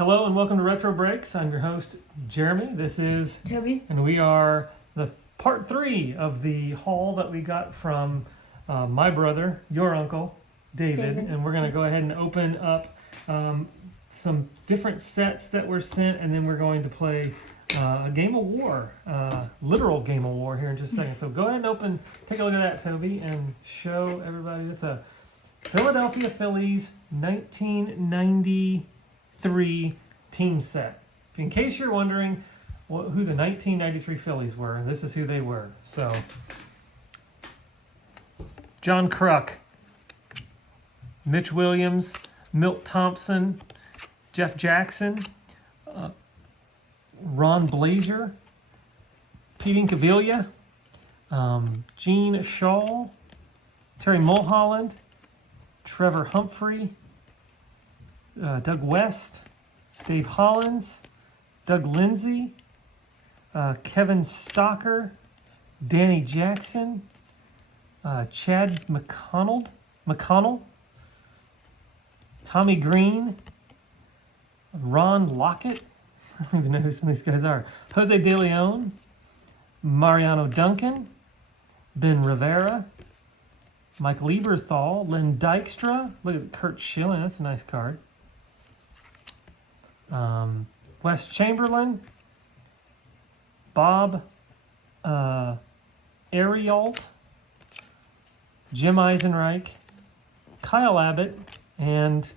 Hello and welcome to Retro Breaks. I'm your host, Jeremy. This is Toby. And we are the part 3 of the haul that we got from my brother, your uncle, David. And we're going to go ahead and open up some different sets that were sent, and then we're going to play a game of war, literal game of war here in just a second. So go ahead and take a look at that, Toby, and show everybody. It's a Philadelphia Phillies 1993 team set. In case you're wondering who the 1993 Phillies were, this is who they were. So, John Kruk, Mitch Williams, Milt Thompson, Jeff Jackson, Ron Blazier, Pete Incaviglia, Gene Shaw, Terry Mulholland, Trevor Humphrey, Doug West, Dave Hollins, Doug Lindsay, Kevin Stocker, Danny Jackson, Chad McConnell, Tommy Green, Ron Lockett, I don't even know who some of these guys are, Jose De Leon, Mariano Duncan, Ben Rivera, Mike Lieberthal, Lynn Dykstra, look at Kurt Schilling, that's a nice card. Wes Chamberlain, Bob Arialt, Jim Eisenreich, Kyle Abbott, and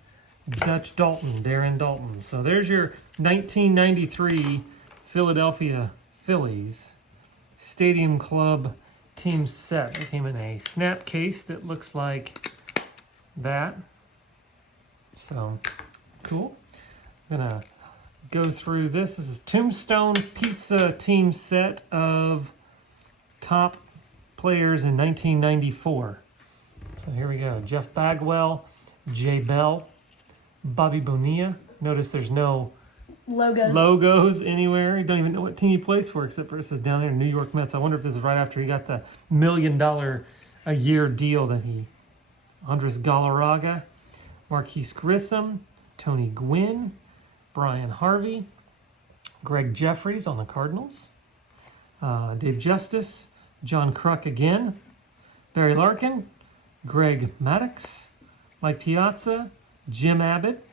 Dutch Dalton, Darren Dalton. So there's your 1993 Philadelphia Phillies Stadium Club team set. It came in a snap case that looks like that. So cool. I'm gonna go through this. This is Tombstone Pizza team set of top players in 1994. So here we go. Jeff Bagwell, Jay Bell, Bobby Bonilla. Notice there's no logos anywhere. You don't even know what team he plays for, except for it says down there, New York Mets. I wonder if this is right after he got the $1 million a year deal that Andres Galarraga, Marquise Grissom, Tony Gwynn, Brian Harvey, Greg Jeffries on the Cardinals, Dave Justice, John Kruk again, Barry Larkin, Greg Maddox, Mike Piazza, Jim Abbott,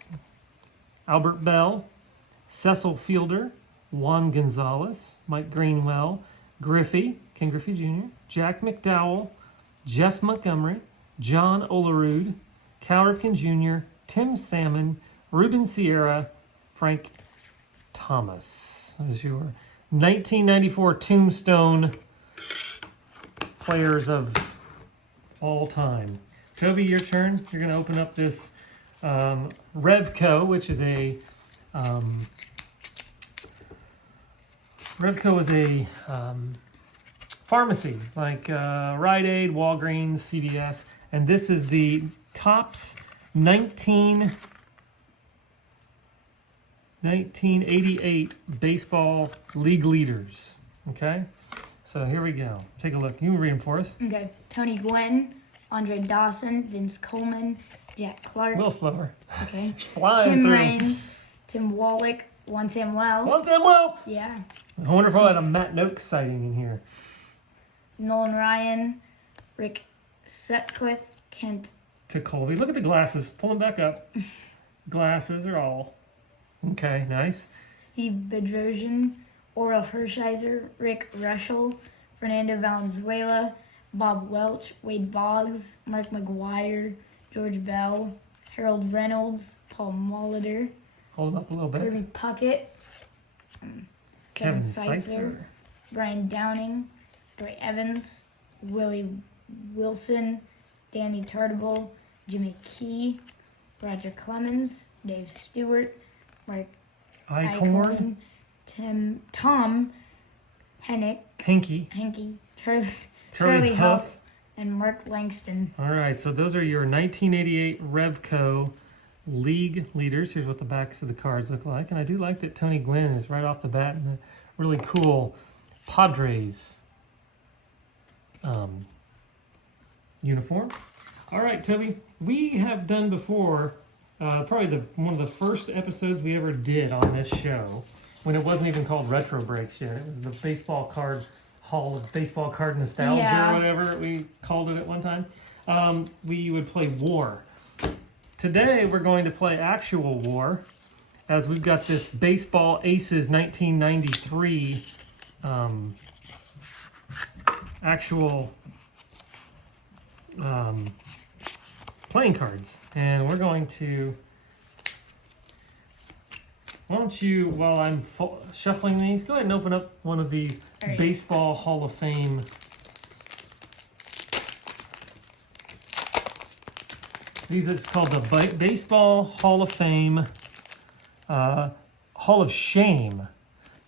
Albert Bell, Cecil Fielder, Juan Gonzalez, Mike Greenwell, Ken Griffey Jr., Jack McDowell, Jeff Montgomery, John Olerud, Cal Ripken Jr., Tim Salmon, Ruben Sierra, Frank Thomas. That is your 1994 Tombstone players of all time. Toby, your turn. You're going to open up this Revco, which is a pharmacy like Rite Aid, Walgreens, CVS, and this is the Topps 1988 baseball league leaders. Okay, so here we go. Take a look. You read them for us. Okay. Tony Gwynn, Andre Dawson, Vince Coleman, Jack Clark. A little slower. Okay. Flying Tim through. Raines, Tim Wallach, Juan Samuel. Juan Samuel. Yeah. I wonder if I had a Matt Noakes sighting in here. Nolan Ryan, Rick Sutcliffe, Kent. To Colby. Look at the glasses. Pull them back up. Glasses are all. Okay, nice. Steve Bedrosian, Orel Hershiser, Rick Rushell, Fernando Valenzuela, Bob Welch, Wade Boggs, Mark McGuire, George Bell, Harold Reynolds, Paul Molitor, Hold them up a little bit. Kirby Puckett, Kevin Seitzer, Brian Downing, Dwight Evans, Willie Wilson, Danny Tartable, Jimmy Key, Roger Clemens, Dave Stewart, Mark Eichhorn, Tom Hennick, Henke, Charlie Huff, and Mark Langston. All right, so those are your 1988 Revco league leaders. Here's what the backs of the cards look like. And I do like that Tony Gwynn is right off the bat in a really cool Padres uniform. All right, Toby, we have done before probably one of the first episodes we ever did on this show, when it wasn't even called Retro Breaks yet. It was the baseball card Hall of Baseball Card Nostalgia, Yeah. or whatever we called it at one time. We would play War. Today we're going to play actual War, as we've got this Baseball Aces 1993 actual playing cards. And we're going to, why don't you, while I'm shuffling these, go ahead and open up one of these Right. Baseball Hall of Fame. These is called the Baseball Hall of Fame Hall of Shame.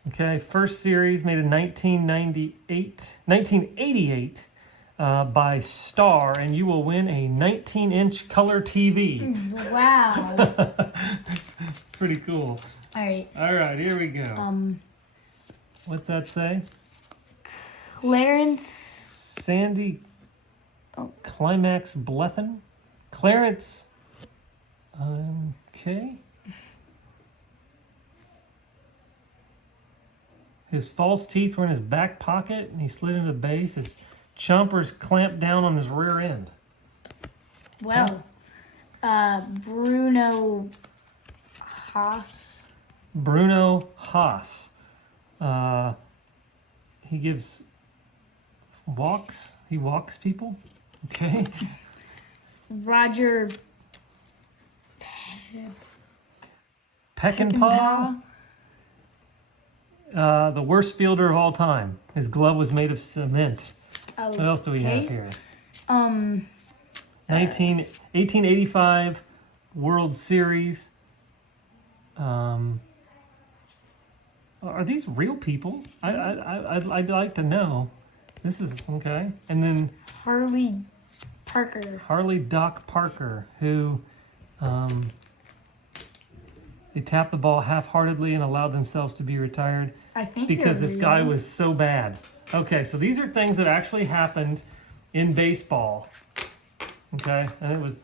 Okay, first series made in 1988 by Star, and you will win a 19-inch color TV. Wow. Pretty cool. All right. All right, here we go. What's that say? Clarence. Sandy Climax Blethen? Clarence. Okay. His false teeth were in his back pocket, and he slid into the base. His chompers clamped down on his rear end. Well, Bruno Haas. Bruno Haas. He gives walks. He walks people. Okay. Roger Peckinpah. The worst fielder of all time. His glove was made of cement. Oh, What else do we have here? 1885 World Series. Are these real people? I'd like to know. This is okay. And then Harley Parker. Harley Doc Parker, who they tapped the ball half-heartedly and allowed themselves to be retired I think because they're this guy real. was so bad. Okay, so these are things that actually happened in baseball. Okay, and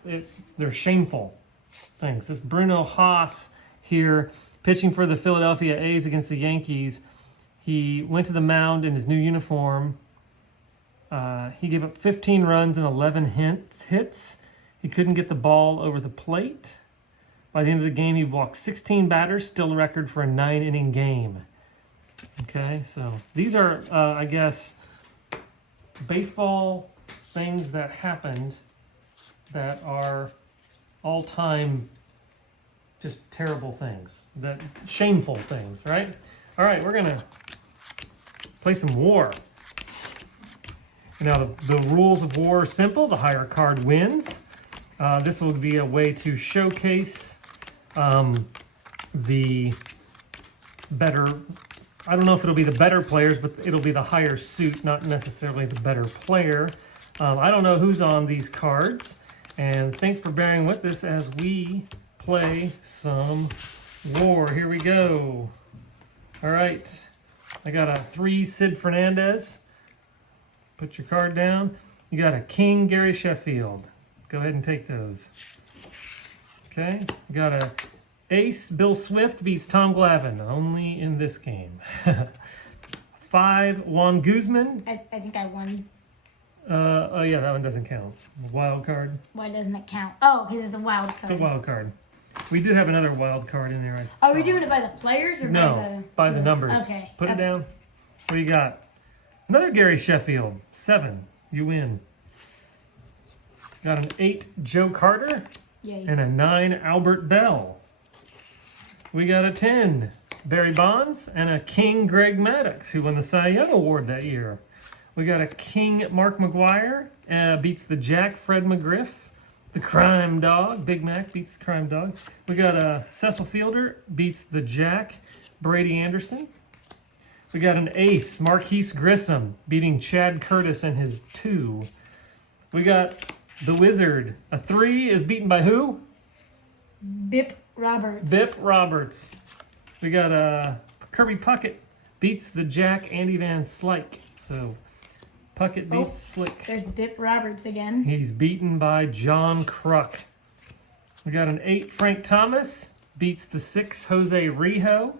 they're shameful things. This Bruno Haas here, pitching for the Philadelphia A's against the Yankees, he went to the mound in his new uniform. He gave up 15 runs and 11 hits. He couldn't get the ball over the plate. By the end of the game, he walked 16 batters, still a record for a 9-inning game. Okay, so these are, I guess, baseball things that happened that are all-time just terrible things, that shameful things, right? All right, we're gonna play some War. Now, the rules of War are simple. The higher card wins. This will be a way to showcase the better, I don't know if it'll be the better players, but it'll be the higher suit, not necessarily the better player. I don't know who's on these cards, and thanks for bearing with us as we play some War. Here we go. All right, I got a 3 Sid Fernandez. Put your card down. You got a King Gary Sheffield. Go ahead and take those. Okay, you got a Ace Bill Swift beats Tom Glavine, only in this game. 5 Juan Guzman. I think I won. Oh yeah, that one doesn't count. Wild card. Why doesn't it count? Oh, because it's a wild card. It's a wild card. We did have another wild card in there. Are we doing it by the players or No, by the numbers. Okay. Put it okay. down. What do you got? Another Gary Sheffield. 7. You win. Got an 8 Joe Carter. Yay. And a 9 Albert Bell. We got a 10 Barry Bonds and a King Greg Maddux, who won the Cy Young Award that year. We got a King Mark McGuire, beats the Jack Fred McGriff. The Crime Dog, Big Mac beats the Crime Dog. We got a Cecil Fielder beats the Jack Brady Anderson. We got an ace, Marquise Grissom, beating Chad Curtis and his 2. We got the Wizard. A 3 is beaten by who? Bip Roberts. Bip Roberts. We got Kirby Puckett beats the Jack Andy Van Slyke. So Puckett beats Slick. There's Bip Roberts again. He's beaten by John Kruk. We got an 8 Frank Thomas, beats the 6 Jose Rijo.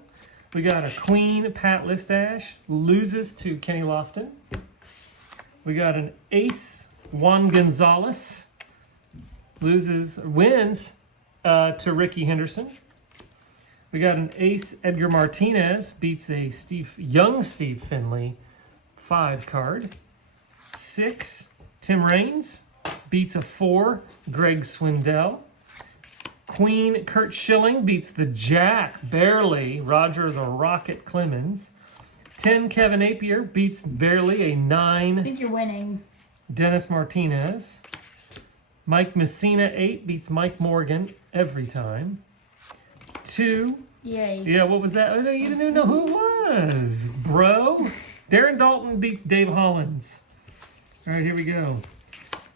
We got a Queen Pat Listash, loses to Kenny Lofton. We got an ace Juan Gonzalez, wins to Ricky Henderson. We got an ace Edgar Martinez, beats a young Steve Finley 5 card. 6 Tim Raines, beats a 4 Greg Swindell. Queen Kurt Schilling beats the Jack, barely, Roger the Rocket Clemens. 10 Kevin Napier beats barely a 9 I think you're winning. Dennis Martinez. Mike Messina 8 beats Mike Morgan every time. 2. Yay. Yeah, what was that? Oh, you didn't even know who it was. Bro. Darren Dalton beats Dave Hollins. All right, here we go.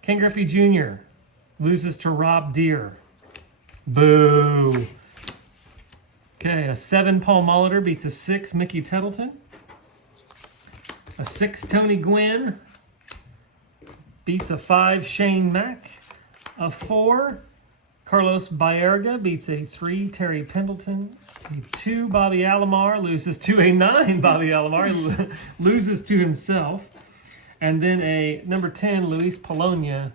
Ken Griffey Jr. loses to Rob Deere. Boo. Okay, a 7 Paul Molitor beats a 6 Mickey Tettleton. A 6 Tony Gwynn beats a 5 Shane Mack. A 4 Carlos Baerga beats a 3 Terry Pendleton. A 2 Bobby Alomar loses to a 9 Bobby Alomar. Loses to himself. And then a number 10 Luis Polonia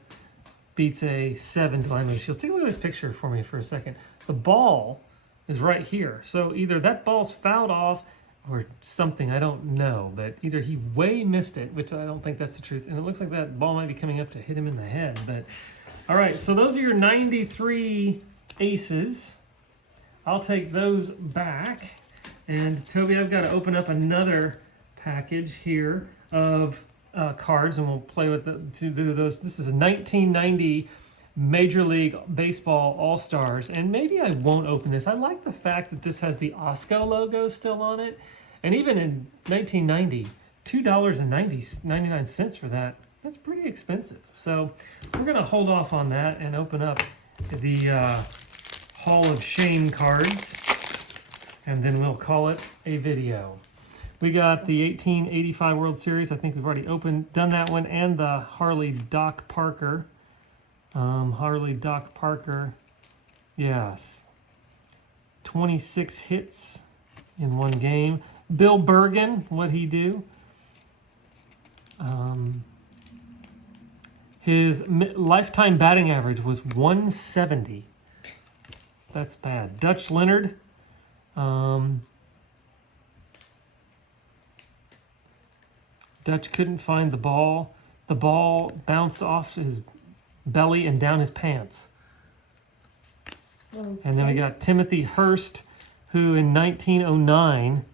beats a 7 Delano Shields. Take a look at this picture for me for a second. The ball is right here. So either that ball's fouled off or something, I don't know. But either he way missed it, which I don't think that's the truth. And it looks like that ball might be coming up to hit him in the head. But all right, so those are your 93 aces. I'll take those back. And Toby, I've got to open up another package here of cards, and we'll play with to do those. This is a 1990 Major League Baseball All-Stars, and maybe I won't open this. I like the fact that this has the Osco logo still on it, and even in 1990, $2.99 for that. That's pretty expensive. So we're going to hold off on that and open up the Hall of Shame cards, and then we'll call it a video. We got the 1885 World Series. I think we've already done that one, and the Harley Doc Parker. Yes. 26 hits in one game. Bill Bergen, what'd he do? His lifetime batting average was 170. That's bad. Dutch Leonard. Dutch couldn't find the ball. The ball bounced off his belly and down his pants. Okay. And then we got Timothy Hurst, who in 1909,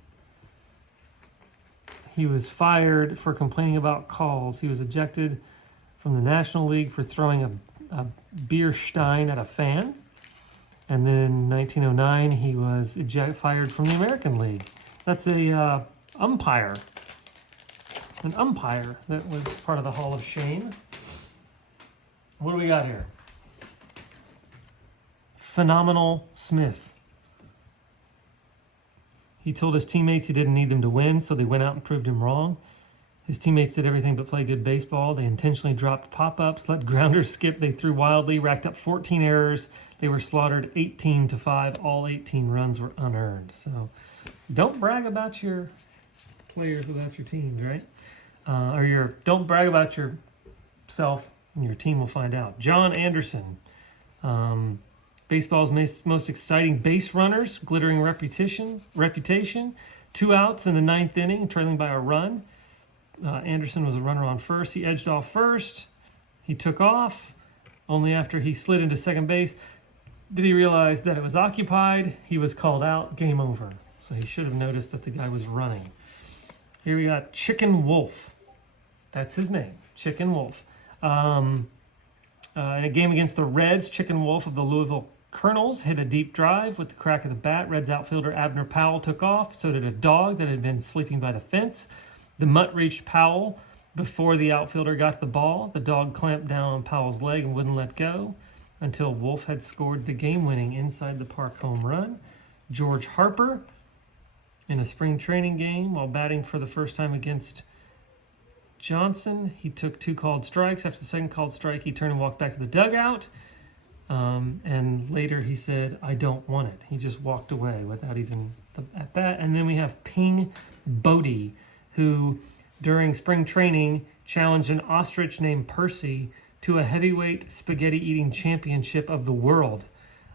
he was fired for complaining about calls. He was ejected from the National League for throwing a beer stein at a fan. And then in 1909, he was fired from the American League. That's a umpire. An umpire that was part of the Hall of Shame. What do we got here? Phenomenal Smith. He told his teammates he didn't need them to win, so they went out and proved him wrong. His teammates did everything but play good baseball. They intentionally dropped pop-ups, let grounders skip. They threw wildly, racked up 14 errors. They were slaughtered 18-5. All 18 runs were unearned. So don't brag about your players without your teams, right? Don't brag about yourself, and your team will find out. John Anderson, baseball's most exciting base runners, glittering reputation. 2 outs in the 9th inning, trailing by a run. Anderson was a runner on first. He edged off first. He took off. Only after he slid into second base did he realize that it was occupied. He was called out. Game over. So he should have noticed that the guy was running. Here we got Chicken Wolf. That's his name, Chicken Wolf. In a game against the Reds, Chicken Wolf of the Louisville Colonels hit a deep drive with the crack of the bat. Reds outfielder Abner Powell took off. So did a dog that had been sleeping by the fence. The mutt reached Powell before the outfielder got to the ball. The dog clamped down on Powell's leg and wouldn't let go until Wolf had scored the game-winning inside the park home run. George Harper, in a spring training game while batting for the first time against Johnson, he took 2 called strikes. After the second called strike, he turned and walked back to the dugout. And later he said, I don't want it. He just walked away without even the at bat. And then we have Ping Bodie, who during spring training challenged an ostrich named Percy to a heavyweight spaghetti eating championship of the world.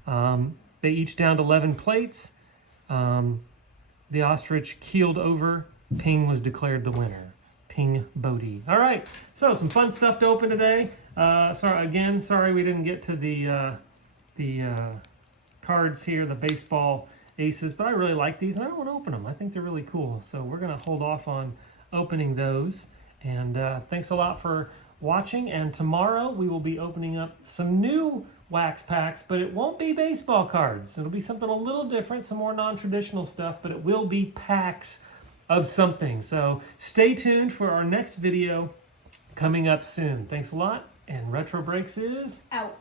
They each downed 11 plates. The ostrich keeled over. Ping was declared the winner. Ping Bodie. All right, so some fun stuff to open today. Sorry we didn't get to the cards here, the baseball aces, but I really like these and I don't want to open them. I think they're really cool. So we're going to hold off on opening those. And thanks a lot for watching. And tomorrow we will be opening up some new wax packs, but it won't be baseball cards. It'll be something a little different, some more non-traditional stuff, but it will be packs of something. So stay tuned for our next video coming up soon. Thanks a lot, and Retro Breaks is Out.